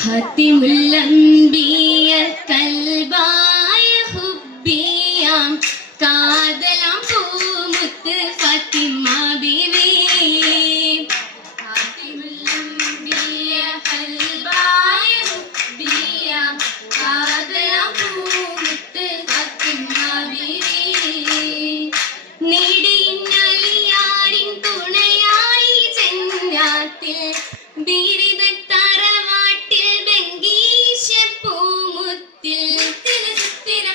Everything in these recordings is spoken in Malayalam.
ഖാതിമുൽ അംബിയ കൽബായ ഹുബ്ബിയാം കാതലാം പൂമുത്ത് ഫാത്തിമ ബീവി. ഖാതിമുൽ അംബിയ കൽബായ ഹുബ്ബിയാം കാതലാം പൂമുത്ത് ഫാത്തിമ ബീവി. നീടിന്നലിയാരിൻ തുണയായി ജന്നാത്തിൽ ബിരിദത്തറവാട്ടിൽ ബംഗീശ പൂമുത്തിൽ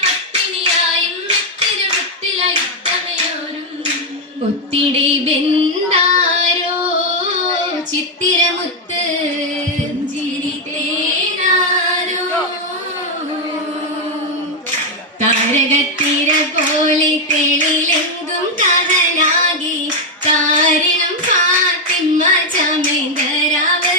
പട്ടിണിയായും ഒത്തിടെ ബെന്താരോ ചിത്തിരമുത്ത് ജിരിതേനാരോ താരകത്തിര പോലെ തെളിലെങ്കും കഥനാകി താരണം ഫാത്തിമ ചമേന്തരാവ്.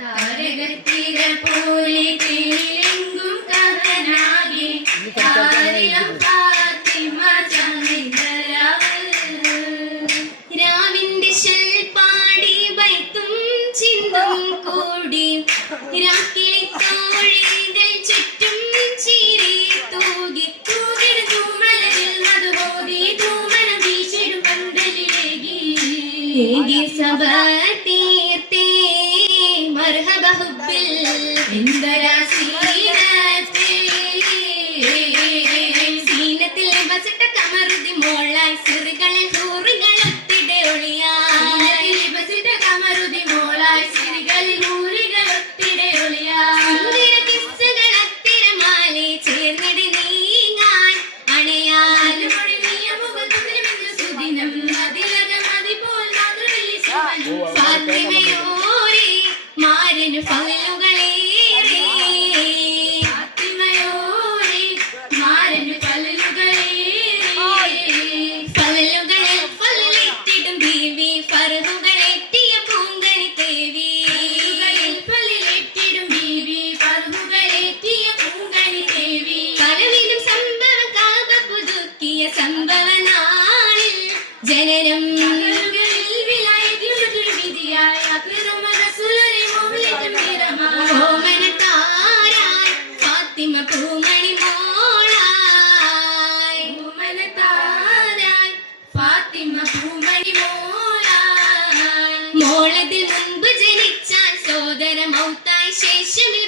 താരകത്തിര പോലെ തെളിലെങ്കും കഥനാകി താരണം ഫാത്തിമ ചമേന്തരാവ്. രാവിന്റെ ശൽപ്പാടി വൈത്തും ചിന്തും കൂടി രാക്കിളിത്തോഴികൾ ചുറ്റും ചിരി തൂകി തൂകിട തൂമലരിൽ മധുബോധി തൂമനം വീശിടും പന്തലിലേകി ഏകി സഭ തീർത്തേ മർഹബ ഹുബ്ബിൽ എന്തരാ സീനത്തേ സീനത്തിൽ ബസട്ട കമറുതി മോളായി സിറുകളിൽ ഹൂറുകൾ ഒത്തിടെ ഒളിയായി ബസട്ട കമറുതി മോളായി സിറുകളിൽ ഹൂറുകൾ ഒത്തിടെ ഒളിയായി കിസ്സുകൾ അത്തിരമാലെ ചേർന്നിടി നീങ്ങാൻ അണയാലും സുദിനം അതിലകം അതിപോൽ മാതൃവല്ലി ഫാത്തിമയോരെ മാരനു പകലുകളേറെ. ഫാത്തിമയോരെ മാരനു പകലുകളിൽ പല്ലിട്ടിടും ബീവി ഫർഹുകളെത്തിയ പൂങ്കനി തേവി. പല്ലിട്ടിടും ബീവി ഫർഹുകളെത്തിയ പൂങ്കനി തേവി. പലവിധം സംഭവം കാക പുതുക്കിയ സംഭവ നാളിൽ ജനനം ഓമനത്താരായി ഫാത്തിമ പൂമണി മോളായി. ഓമനത്താരായി ഫാത്തിമ പൂമണി മോളായി. മോളതിൽ മുൻപ് ജനിച്ചാൽ സോദര മൗത്തായി ശേഷമിൽ